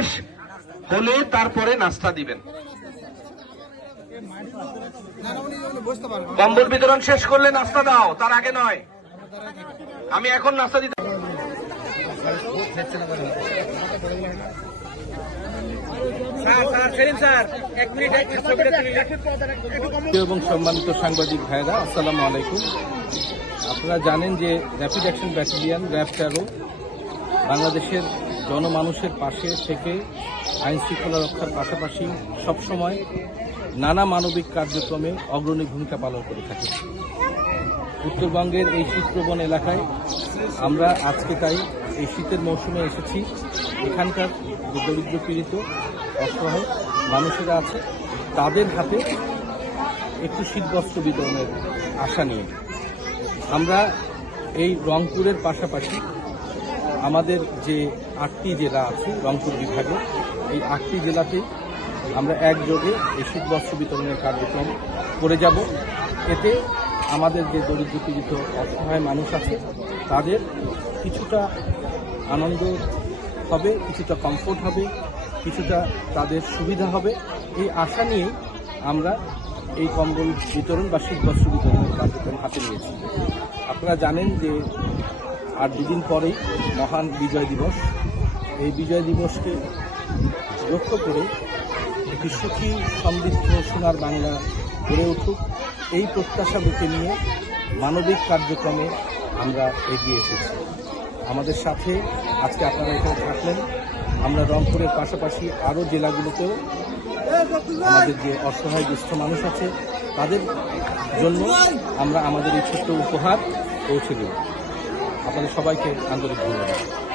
শেষ হলে তারপরে নাস্তা দিবেন। কম্বল বিতরণ শেষ করলে নাস্তা দাও তার আগে নয়। আমি এখন নাস্তা দিতে এবং সম্মানিত সাংবাদিক ভাইরা আসসালামু আলাইকুম। আপনারা জানেন যে র্যাপিড অ্যাকশন ব্যাটালিয়ান র্যাব তেরো বাংলাদেশের জনমানুষের পাশে থেকে আইন শৃঙ্খলা রক্ষার পাশাপাশি সবসময় নানা মানবিক কার্যক্রমে অগ্রণী ভূমিকা পালন করে থাকে। উত্তরবঙ্গের এই শীতপ্রবণ এলাকায় আমরা আজকে তাই এই শীতের মৌসুমে এসেছি। এখানকার যে দরিদ্র পীড়িত, অসহায় মানুষেরা আছে, তাদের হাতে একটু শীতবস্ত্র বিতরণের আশা নিয়ে। আমরা এই রংপুরের পাশাপাশি আমাদের যে আটটি জেলা আছে রংপুর বিভাগে, এই আটটি জেলাতে আমরা একযোগে এই শীতবস্ত্র বিতরণের কার্যক্রম করে যাব। এতে আমাদের যে দরিদ্র পীড়িত অসহায় মানুষ আছে, তাদের কিছুটা আনন্দ হবে, কিছুটা কমফোর্ট হবে, কিছুটা তাদের সুবিধা হবে। এই আশা নিয়ে আমরা এই কম্বল বিতরণ বা শীত শীতবস্ত্র বিতরণের কার্যক্রম হাতে নিয়েছি। আপনারা জানেন যে আর দুদিন পরেই মহান বিজয় দিবস। এই বিজয় দিবসকে লক্ষ্য করে একটি সুখী, সমৃদ্ধ, সোনার বাংলা গড়ে উঠুক। এই প্রত্যাশা বুকে নিয়ে মানবিক কার্যক্রমে আমরা এগিয়ে এসেছি। আমাদের সাথে আজকে আপনারা এখানে থাকলেন। আমরা রংপুরের পাশাপাশি আরও জেলাগুলোতেও আমাদের যে অসহায়, দুস্থ মানুষ আছে, তাদের জন্য আমরা আমাদের এই ছোট্ট উপহার পৌঁছে দেব। আপনাদের সবাইকে আন্তরিক ধন্যবাদ।